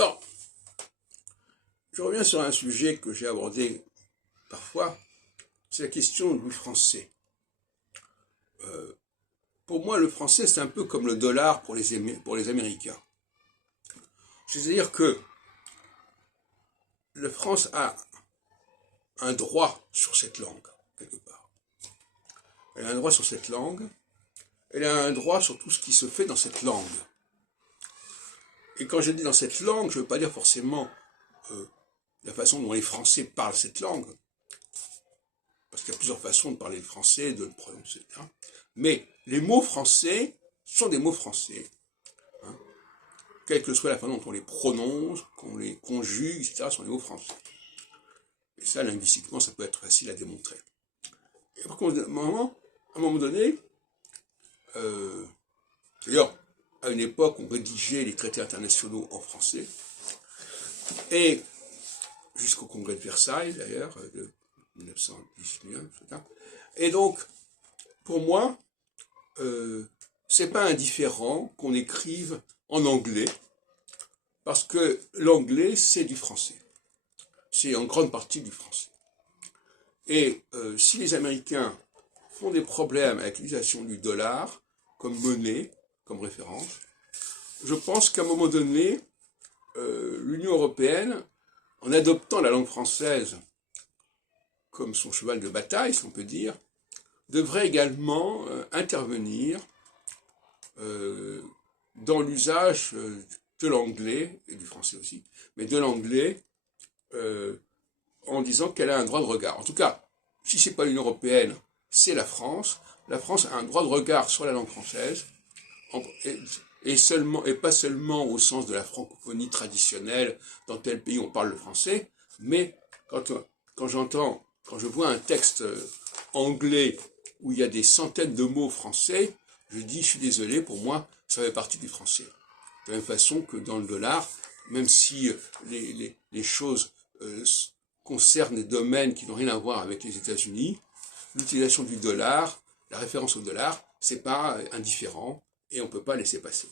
Alors, je reviens sur un sujet que j'ai abordé parfois, c'est la question du français. Pour moi, le français, c'est un peu comme le dollar pour les Américains. C'est-à-dire que la France a un droit sur cette langue, quelque part. Elle a un droit sur cette langue, elle a un droit sur tout ce qui se fait dans cette langue. Et quand je dis dans cette langue, je ne veux pas dire forcément la façon dont les Français parlent cette langue, parce qu'il y a plusieurs façons de parler le français, de le prononcer, etc. Mais les mots français sont des mots français, hein, quelle que soit la façon dont on les prononce, qu'on les conjugue, etc., sont des mots français. Et ça, linguistiquement, ça peut être facile à démontrer. Et par contre, à un moment donné, d'ailleurs, à une époque, on rédigeait les traités internationaux en français, et jusqu'au congrès de Versailles, d'ailleurs, de 1919, etc. Et donc, pour moi, c'est pas indifférent qu'on écrive en anglais, parce que l'anglais, c'est du français. C'est en grande partie du français. Et si les Américains font des problèmes avec l'utilisation du dollar comme monnaie, comme référence, je pense qu'à un moment donné, l'Union européenne, en adoptant la langue française comme son cheval de bataille, si on peut dire, devrait également intervenir dans l'usage de l'anglais, et du français aussi, mais de l'anglais, en disant qu'elle a un droit de regard. En tout cas, si ce n'est pas l'Union européenne, c'est la France. La France a un droit de regard sur la langue française, et pas seulement au sens de la francophonie traditionnelle, dans tel pays on parle le français, mais quand je vois un texte anglais où il y a des centaines de mots français, je dis, je suis désolé, pour moi, ça fait partie du français. De la même façon que dans le dollar, même si les choses concernent des domaines qui n'ont rien à voir avec les États-Unis, l'utilisation du dollar, la référence au dollar, c'est pas indifférent et on ne peut pas laisser passer.